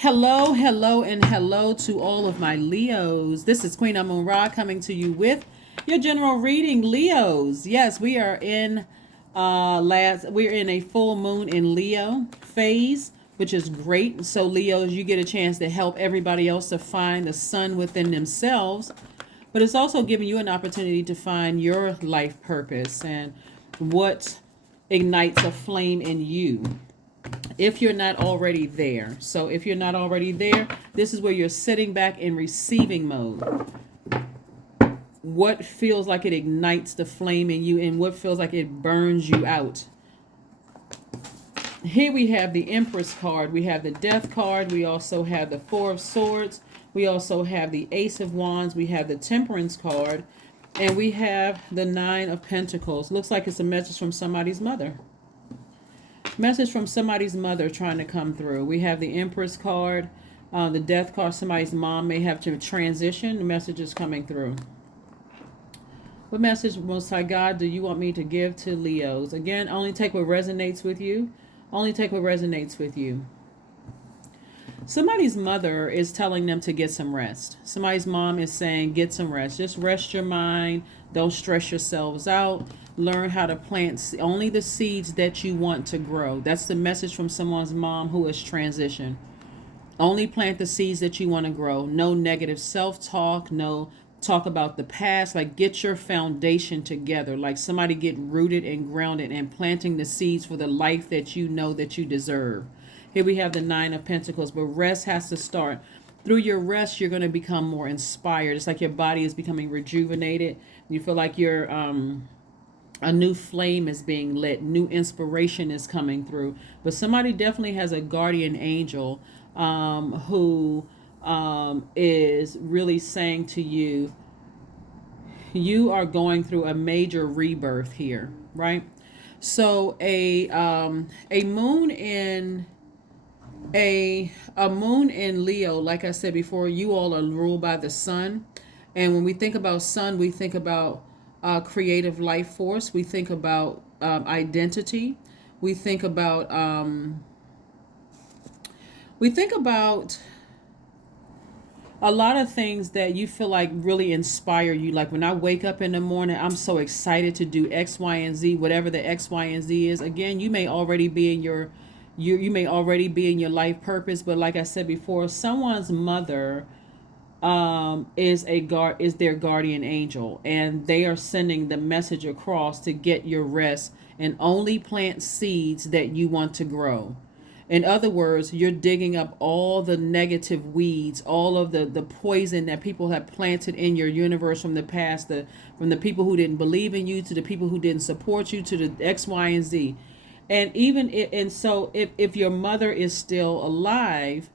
Hello, hello, and hello to all of my Leos. This is Queen Amun Ra coming to you with your general reading, Leos. Yes, we are in we're in a full moon in Leo phase, which is great. So Leos, you get a chance to help everybody else to find the sun within themselves, but it's also giving you an opportunity to find your life purpose and what ignites a flame in you if you're not already there. So if you're not already there, this is where you're sitting back in receiving mode. What feels like it ignites the flame in you and what feels like it burns you out? Here we have the Empress card. We have the Death card. We also have the Four of Swords. We also have the Ace of Wands. We have the Temperance card. And we have the Nine of Pentacles. Looks like it's a message from somebody's mother. Message from somebody's mother trying to come through. We have the Empress card, the Death card. Somebody's mom may have to transition. The message is coming through. What message, Most High God, do you want me to give to Leos? Again, only take what resonates with you. Only take what resonates with you. Somebody's mother is telling them to get some rest. Somebody's mom is saying, get some rest. Just rest your mind. Don't stress yourselves out. Learn how to plant only the seeds that you want to grow. That's the message from someone's mom who has transitioned. Only plant the seeds that you want to grow. No negative self-talk. No talk about the past. Like, get your foundation together. Like, somebody get rooted and grounded and planting the seeds for the life that you know that you deserve. Here we have the Nine of Pentacles, but rest has to start. Through your rest, you're going to become more inspired. It's like your body is becoming rejuvenated. You feel like you're a new flame is being lit. New inspiration is coming through. But somebody definitely has a guardian angel who is really saying to you, you are going through a major rebirth here, right? So a moon in a moon in Leo, like I said before, you all are ruled by the sun. And when we think about sun, we think about creative life force. We think about identity. We think about a lot of things that you feel like really inspire you. Like, when I wake up in the morning, I'm so excited to do X, Y, and Z, whatever the X, Y, and Z is. Again, you may already be in you may already be in your life purpose, but like I said before, someone's mother is their guardian angel, and they are sending the message across to get your rest and only plant seeds that you want to grow. In other words, you're digging up all the negative weeds, all of the poison that people have planted in your universe from the past, from the people who didn't believe in you, to the people who didn't support you, to the X, Y, and Z. And so if your mother is still alive,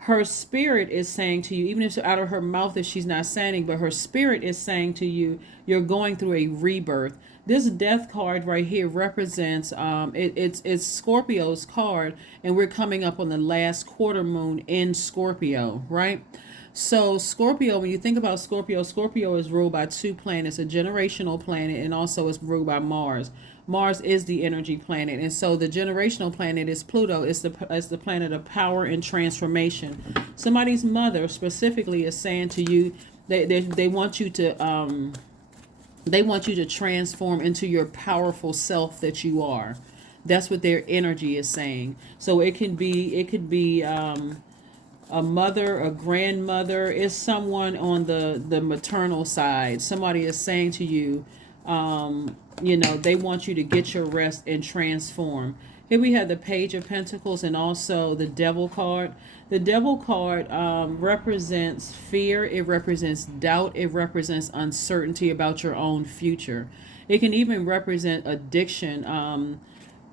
her spirit is saying to you, even if it's out of her mouth that she's not saying, but her spirit is saying to you, you're going through a rebirth. This Death card right here represents it's Scorpio's card, and we're coming up on the last quarter moon in Scorpio, right? So Scorpio, when you think about Scorpio, Scorpio is ruled by two planets, a generational planet, and also it's ruled by Mars. Mars is the energy planet, and so the generational planet is Pluto. It's the planet of power and transformation. Somebody's mother specifically is saying to you, they want you to transform into your powerful self that you are. That's what their energy is saying. So it could be a mother, a grandmother, is someone on the maternal side. Somebody is saying to you, they want you to get your rest and transform. Here we have the Page of Pentacles and also the Devil card. The Devil card represents fear. It represents doubt. It represents uncertainty about your own future. It can even represent addiction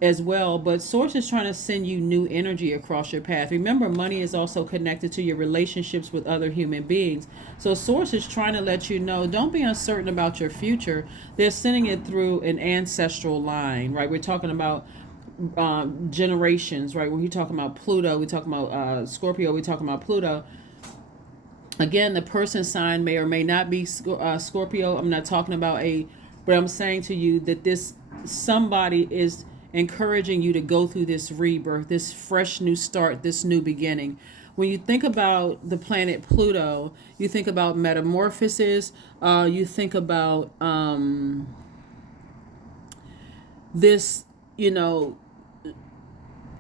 as well, but Source is trying to send you new energy across your path. Remember, money is also connected to your relationships with other human beings. So Source is trying to let you know, don't be uncertain about your future. They're sending it through an ancestral line, right? We're talking about generations, right? When you're talking about Pluto, we're talking about Scorpio, we're talking about Pluto. Again, the person sign may or may not be Scorpio. I'm not talking about but I'm saying to you that this somebody is encouraging you to go through this rebirth, this fresh new start, this new beginning. When you think about the planet Pluto, you think about metamorphosis, you think about this, you know,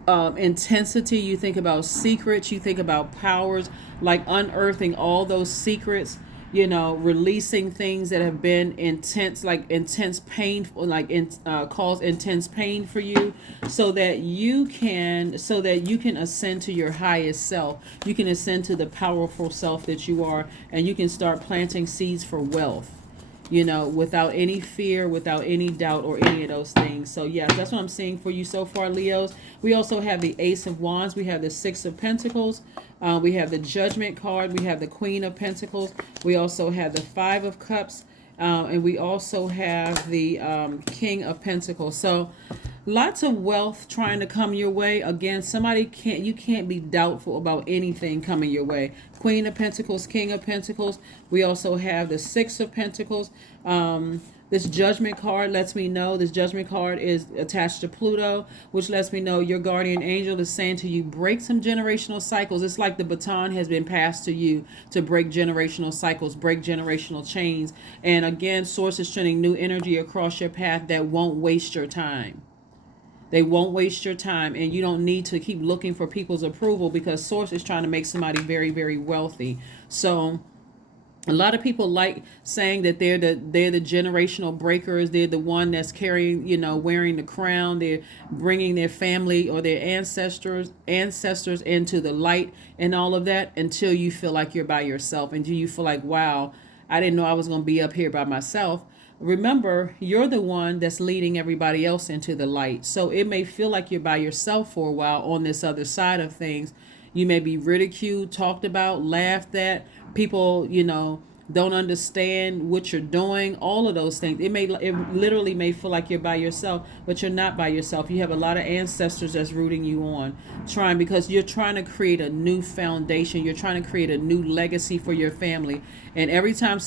intensity, you think about secrets, you think about powers, like unearthing all those secrets, releasing things that have been intense, like intense pain, like cause intense pain for you, so that you can ascend to your highest self. You can ascend to the powerful self that you are, and you can start planting seeds for wealth, without any fear, without any doubt or any of those things. So yes, that's what I'm seeing for you so far, Leos. We also have the Ace of Wands. We have the Six of Pentacles. We have the Judgment card. We have the Queen of Pentacles. We also have the Five of Cups. And we also have the King of Pentacles. So lots of wealth trying to come your way. Again, you can't be doubtful about anything coming your way. Queen of Pentacles, King of Pentacles. We also have the Six of Pentacles. This Judgment card lets me know, this Judgment card is attached to Pluto, which lets me know your guardian angel is saying to you, break some generational cycles. It's like the baton has been passed to you to break generational cycles, break generational chains. And again, Source is sending new energy across your path that won't waste your time. They won't waste your time, and you don't need to keep looking for people's approval, because Source is trying to make somebody very, very wealthy. So a lot of people like saying that they're the generational breakers. They're the one that's carrying, wearing the crown. They're bringing their family or their ancestors into the light and all of that, until you feel like you're by yourself, until you feel like, wow, I didn't know I was going to be up here by myself. Remember, you're the one that's leading everybody else into the light. So it may feel like you're by yourself for a while on this other side of things. You may be ridiculed, talked about, laughed at. People, don't understand what you're doing. All of those things. It literally may feel like you're by yourself, but you're not by yourself. You have a lot of ancestors that's rooting you on, because you're trying to create a new foundation. You're trying to create a new legacy for your family. And every time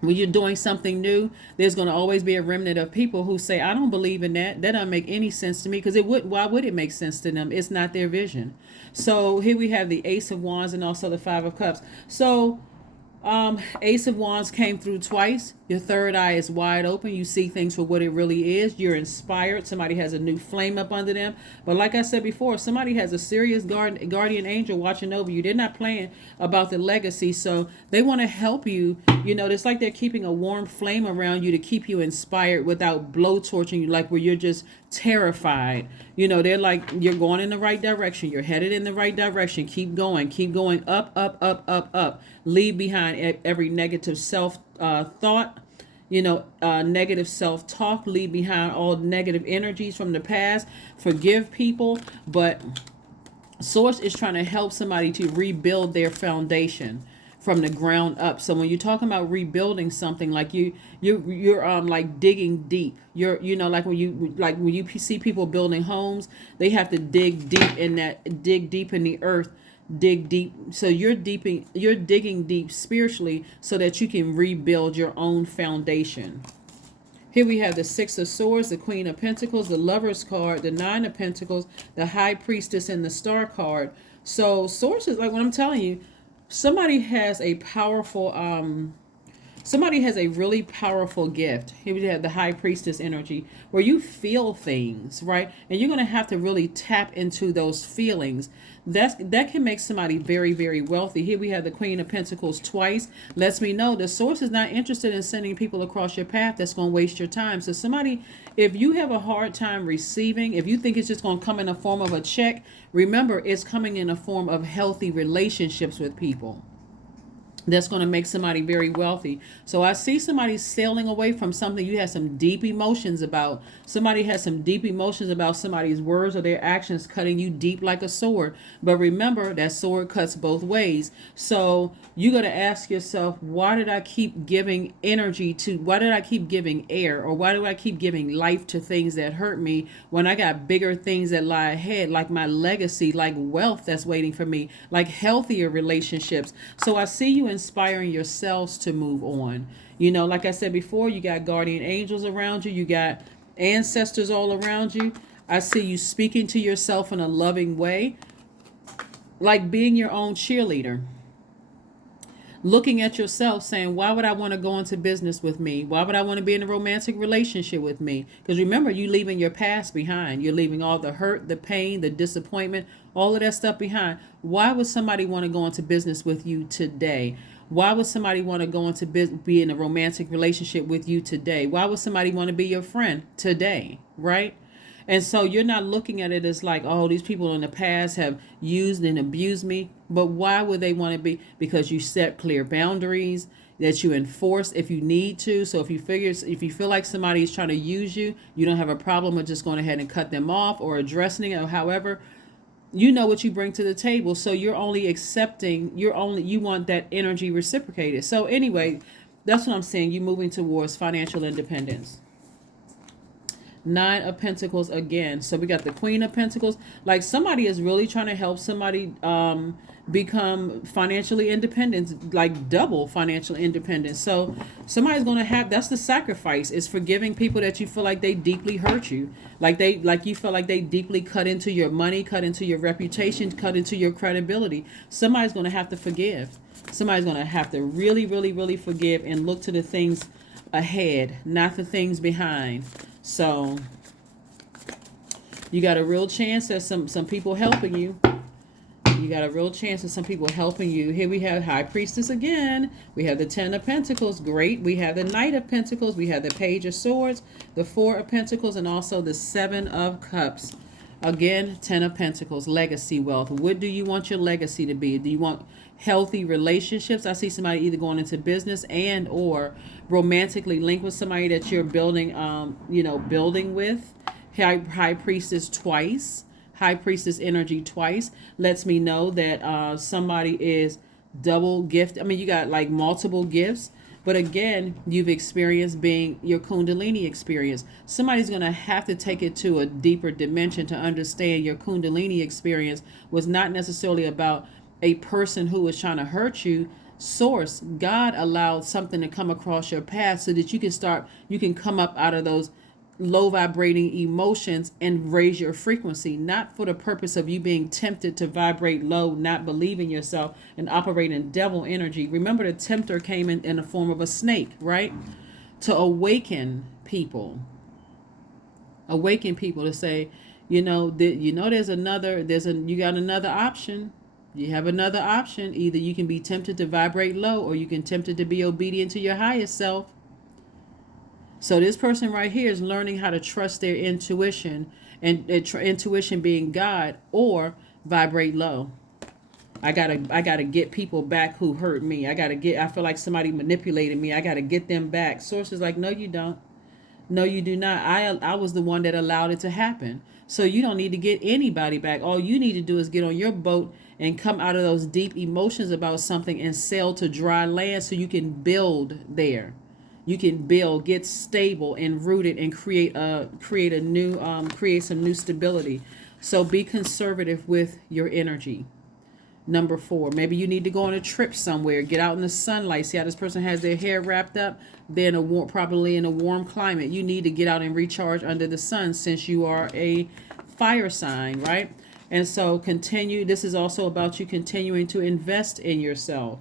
when you're doing something new, there's going to always be a remnant of people who say, I don't believe in that. That doesn't make any sense to me, because why would it make sense to them? It's not their vision. So here we have the Ace of Wands and also the Five of Cups. So Ace of Wands came through twice. Your third eye is wide open. You see things for what it really is. You're inspired. Somebody has a new flame up under them. But like I said before, somebody has a serious guardian angel watching over you. They're not playing about the legacy. So they want to help you. It's like they're keeping a warm flame around you to keep you inspired without blowtorching you, like where you're just terrified. They're like, you're going in the right direction. You're headed in the right direction. Keep going up, up, up, up, up. Leave behind every negative thought, negative self-talk. Leave behind all negative energies from the past. Forgive people. But Source is trying to help somebody to rebuild their foundation from the ground up. So when you're talking about rebuilding something, like you're like digging deep. You're like when you see people building homes, they have to dig deep in the earth. Dig deep. So you're digging deep spiritually, so that you can rebuild your own foundation. Here we have the Six of Swords, the Queen of Pentacles, the Lover's card, the Nine of Pentacles, the High Priestess, and the Star card. So sources, like what I'm telling you, somebody has a really powerful gift. Here we have the High Priestess energy, where you feel things, right? And you're going to have to really tap into those feelings. That can make somebody very, very wealthy. Here we have the Queen of Pentacles twice. Lets me know the Source is not interested in sending people across your path that's going to waste your time. So somebody, if you have a hard time receiving, if you think it's just going to come in the form of a check, remember, it's coming in a form of healthy relationships with people. That's going to make somebody very wealthy. So I see somebody sailing away from something you have some deep emotions about. Somebody has some deep emotions about somebody's words or their actions cutting you deep like a sword. But remember, that sword cuts both ways. So you got to ask yourself, why did I keep giving why did I keep giving air, or why do I keep giving life to things that hurt me when I got bigger things that lie ahead, like my legacy, like wealth that's waiting for me, like healthier relationships. So I see you inspiring yourselves to move on. Like I said before, you got guardian angels around you. You got ancestors all around you. I see you speaking to yourself in a loving way, like being your own cheerleader. Looking at yourself saying, why would I want to go into business with me? Why would I want to be in a romantic relationship with me? Because remember, you're leaving your past behind. You're leaving all the hurt, the pain, the disappointment, all of that stuff behind. Why would somebody want to go into business with you today? Why would somebody want to go into be in a romantic relationship with you today? Why would somebody want to be your friend today? Right? And so you're not looking at it as like, oh, these people in the past have used and abused me. But why would they want to be? Because you set clear boundaries that you enforce if you need to. So if you feel like somebody is trying to use you, you don't have a problem with just going ahead and cut them off or addressing it or however. You know what you bring to the table. So you're only accepting, you want that energy reciprocated. So anyway, that's what I'm saying. You're moving towards financial independence. Nine of Pentacles again. So we got the Queen of Pentacles. Like somebody is really trying to help somebody become financially independent, like double financial independence. So somebody's going to have, that's the sacrifice, is forgiving people that you feel like they deeply hurt you. Like you feel like they deeply cut into your money, cut into your reputation, cut into your credibility. Somebody's going to have to forgive. Somebody's going to have to really, really, really forgive and look to the things ahead, not the things behind. So you got a real chance at some people helping you. You got a real chance of some people helping you. Here we have High Priestess again. We have the Ten of Pentacles. Great. We have the Knight of Pentacles. We have the Page of Swords, the Four of Pentacles, and also the Seven of Cups. Again, Ten of Pentacles, legacy wealth. What do you want your legacy to be? Do you want healthy relationships? I see somebody either going into business and or romantically linked with somebody that you're building, building with. High Priestess twice. High Priestess energy twice lets me know that somebody is double gift. I mean, you got like multiple gifts. But again, you've experienced being your Kundalini experience. Somebody's going to have to take it to a deeper dimension to understand your Kundalini experience was not necessarily about a person who was trying to hurt you. Source, God allowed something to come across your path so that you can come up out of those low vibrating emotions and raise your frequency, not for the purpose of you being tempted to vibrate low, not believing yourself and operate in devil energy. Remember, the tempter came in the form of a snake, right? To awaken people to say, you got another option. You have another option. Either you can be tempted to vibrate low or you can tempted to be obedient to your highest self. So this person right here is learning how to trust their intuition, and intuition being God, or vibrate low. I gotta get people back who hurt me. I feel like somebody manipulated me. I gotta get them back. Source is like, no, you don't. No, you do not. I was the one that allowed it to happen. So you don't need to get anybody back. All you need to do is get on your boat and come out of those deep emotions about something and sail to dry land so you can build there. You can build, get stable and rooted, and create some new stability. So be conservative with your energy. Number 4, maybe you need to go on a trip somewhere, get out in the sunlight. See how this person has their hair wrapped up? They're probably in a warm climate. You need to get out and recharge under the sun since you are a fire sign, right? And so this is also about you continuing to invest in yourself.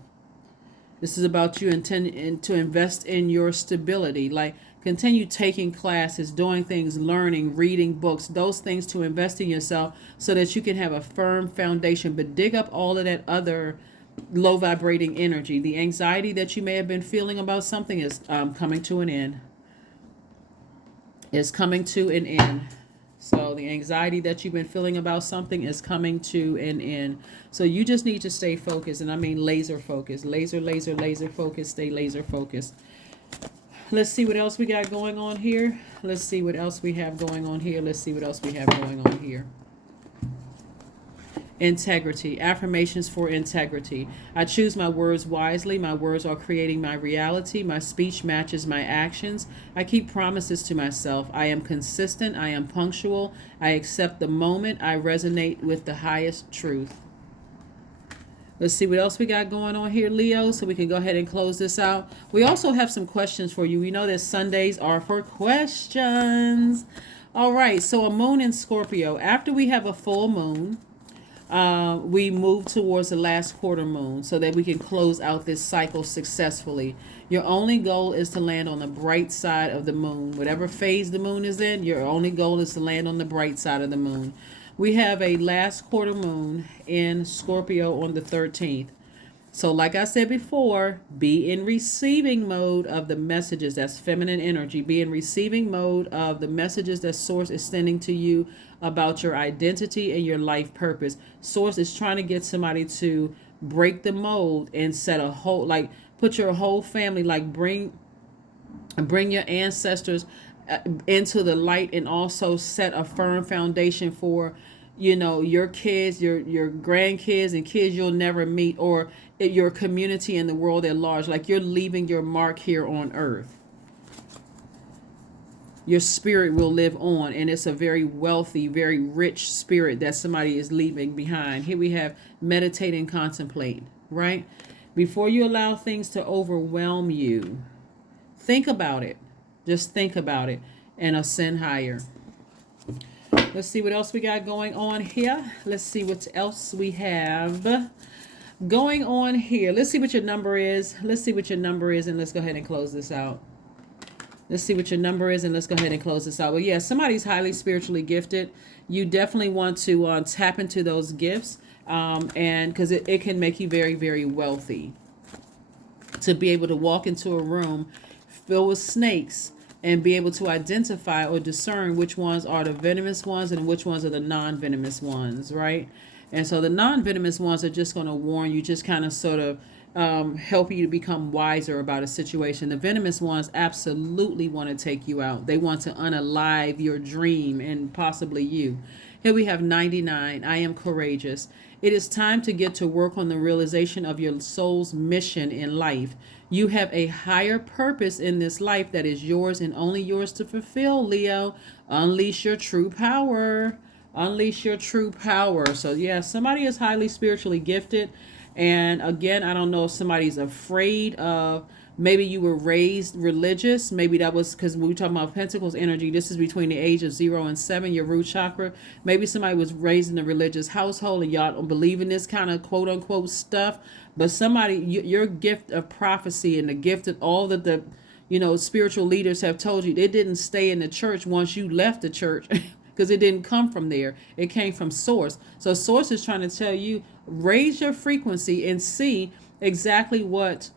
This is about you intending to invest in your stability. Like continue taking classes, doing things, learning, reading books, those things to invest in yourself so that you can have a firm foundation. But dig up all of that other low vibrating energy. The anxiety that you may have been feeling about something is coming to an end. Is coming to an end. So the anxiety that you've been feeling about something is coming to an end. So you just need to stay focused. And I mean laser focused. Laser focused. Stay laser focused. Let's see what else we got going on here. Let's see what else we have going on here. Integrity. Affirmations for integrity. I choose my words wisely. My words are creating my reality. My speech matches my actions. I keep promises to myself. I am consistent. I am punctual. I accept the moment. I resonate with the highest truth. Let's see what else we got going on here, Leo, so we can go ahead and close this out. We also have some questions for you. We know that Sundays are for questions. All right, so a moon in Scorpio. After we have a full moon, we move towards the last quarter moon so that we can close out this cycle successfully. Your only goal is to land on the bright side of the moon. Whatever phase the moon is in, your only goal is to land on the bright side of the moon. We have a last quarter moon in Scorpio on the 13th. So like I said before, be in receiving mode of the messages. That's feminine energy. Be in receiving mode of the messages that Source is sending to you about your identity and your life purpose. Source is trying to get somebody to break the mold and set a whole, like put your whole family, like bring your ancestors into the light, and also set a firm foundation for your kids, your grandkids, and kids you'll never meet, or your community and the world at large. Like you're leaving your mark here on earth. Your spirit will live on, and it's a very wealthy, very rich spirit that somebody is leaving behind. Here we have meditate and contemplate, right? Before you allow things to overwhelm you, think about it. Just think about it and ascend higher. Let's see what else we got going on here. Let's see what else we have going on here. Let's see what your number is. Let's see what your number is, and let's go ahead and close this out. Let's see what your number is, and let's go ahead and close this out. Well, yeah, somebody's highly spiritually gifted. You definitely want to tap into those gifts, and because it can make you very, very wealthy. To be able to walk into a room filled with snakes and be able to identify or discern which ones are the venomous ones and which ones are the non-venomous ones, right? And so the non-venomous ones are just going to warn you, just kind of sort of help you to become wiser about a situation. The venomous ones absolutely want to take you out. They want to unalive your dream and possibly you. Here we have 99. I am courageous. It is time to get to work on the realization of your soul's mission in life. You have a higher purpose in this life that is yours and only yours to fulfill, Leo. Unleash your true power. Unleash your true power. So yeah, somebody is highly spiritually gifted. And again, I don't know if somebody's afraid of, maybe you were raised religious. Maybe that was because we were talking about Pentacles energy. This is between the age of 0 and 7, your root chakra. Maybe somebody was raised in a religious household and y'all don't believe in this kind of quote unquote stuff. But somebody, your gift of prophecy and the gift of all that the spiritual leaders have told you, it didn't stay in the church once you left the church. Because it didn't come from there. It came from Source. So Source is trying to tell you, raise your frequency and see exactly what,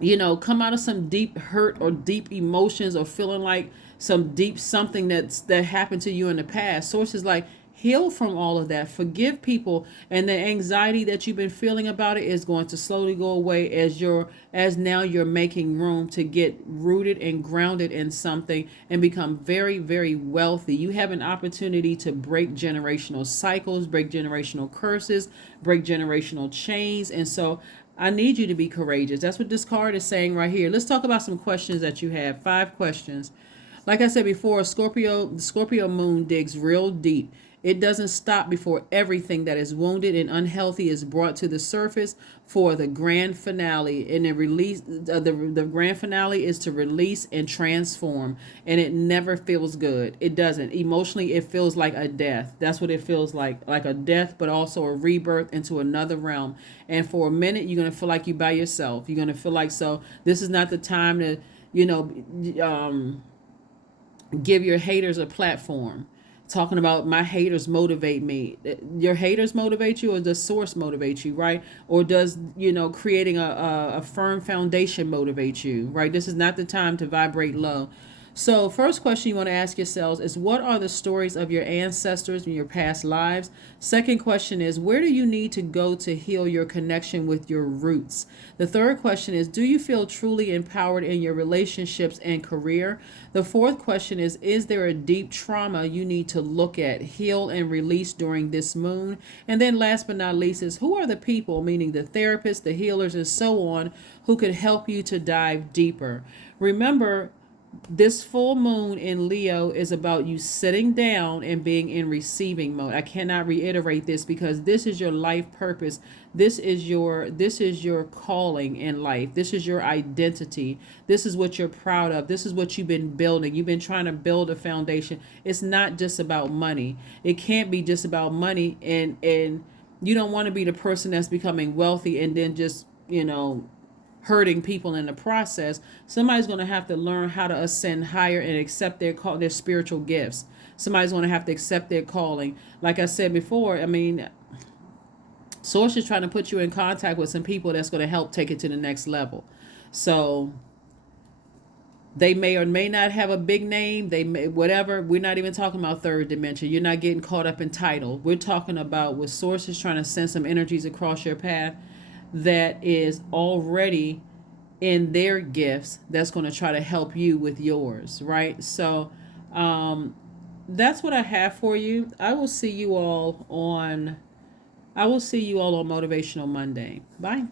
come out of some deep hurt or deep emotions or feeling like some deep something that happened to you in the past. Source is like, heal from all of that. Forgive people, and the anxiety that you've been feeling about it is going to slowly go away as now you're making room to get rooted and grounded in something and become very, very wealthy. You have an opportunity to break generational cycles, break generational curses, break generational chains. And so I need you to be courageous. That's what this card is saying right here. Let's talk about some questions that you have. 5 questions. Like I said before, the Scorpio moon digs real deep. It doesn't stop before everything that is wounded and unhealthy is brought to the surface for the grand finale. And the grand finale is to release and transform. And it never feels good. It doesn't. Emotionally, it feels like a death. That's what it feels like a death, but also a rebirth into another realm. And for a minute, you're going to feel like you're by yourself. You're going to feel like, so this is not the time to, give your haters a platform. Talking about my haters motivate me. Your haters motivate you, or does Source motivate you, right? Or does, creating a firm foundation motivate you, right? This is not the time to vibrate low. So first question you want to ask yourselves is, what are the stories of your ancestors in your past lives? Second question is, where do you need to go to heal your connection with your roots? The third question is, do you feel truly empowered in your relationships and career? The fourth question is there a deep trauma you need to look at, heal, and release during this moon? And then last but not least is, who are the people, meaning the therapists, the healers, and so on, who could help you to dive deeper? Remember, This full moon in Leo is about you sitting down and being in receiving mode. I cannot reiterate this because this is your life purpose. This is your calling in life. This is your identity. This is what you're proud of. This is what you've been building. You've been trying to build a foundation. It's not just about money. It can't be just about money, and you don't want to be the person that's becoming wealthy and then just, hurting people in the process. Somebody's going to have to learn how to ascend higher and accept their spiritual gifts. Somebody's going to have to accept their calling. Like I said before, I mean, Source is trying to put you in contact with some people that's going to help take it to the next level. So they may or may not have a big name. They may, whatever. We're not even talking about third dimension. You're not getting caught up in title. We're talking about what Source is trying to send some energies across your path that is already in their gifts, that's going to try to help you with yours, right? So that's what I have for you. I will see you all on Motivational Monday. Bye.